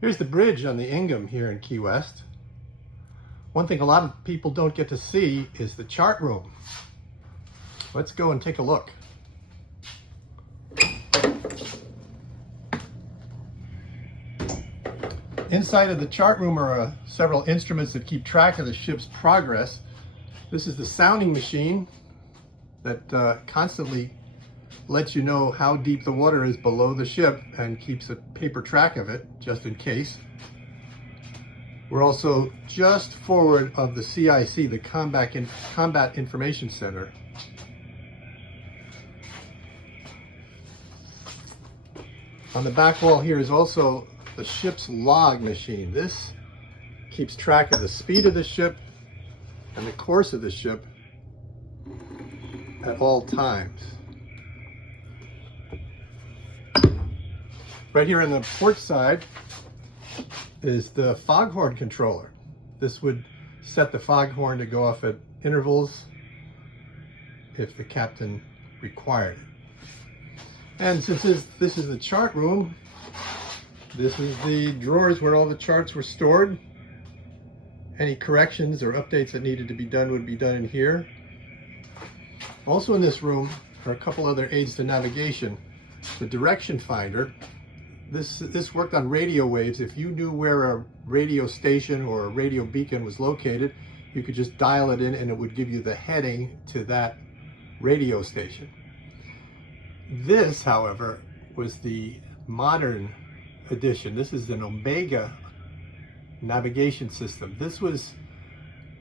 Here's the bridge on the Ingham here in Key West. One thing a lot of people don't get to see is the chart room. Let's go and take a look. Inside of the chart room are several instruments that keep track of the ship's progress. This is the sounding machine that constantly lets you know how deep the water is below the ship and keeps a paper track of it just in case. We're also just forward of the CIC, the Combat Information Center. On the back wall here is also the ship's log machine. This keeps track of the speed of the ship and the course of the ship at all times. Right here on the port side is the foghorn controller. This would set the foghorn to go off at intervals if the captain required it. And since this is the chart room, this is the drawers where all the charts were stored. Any corrections or updates that needed to be done would be done in here. Also in this room are a couple other aids to navigation. The direction finder. This worked on radio waves. If you knew where a radio station or a radio beacon was located, you could just dial it in and it would give you the heading to that radio station. This, however, was the modern edition. This is an Omega navigation system. This was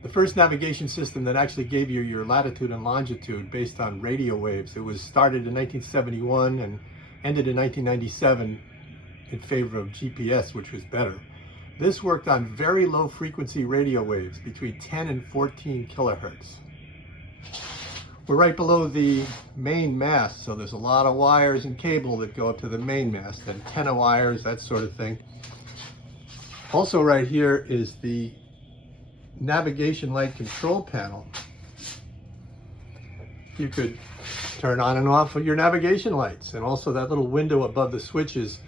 the first navigation system that actually gave you your latitude and longitude based on radio waves. It was started in 1971 and ended in 1997 in favor of GPS, which was better. This worked on very low frequency radio waves between 10 and 14 kilohertz. We're right below the main mast, so there's a lot of wires and cable that go up to the main mast, antenna wires, that sort of thing. Also right here is the navigation light control panel. You could turn on and off your navigation lights, and also that little window above the switches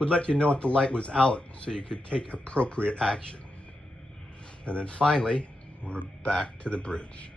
would let you know if the light was out so you could take appropriate action. And then finally, we're back to the bridge.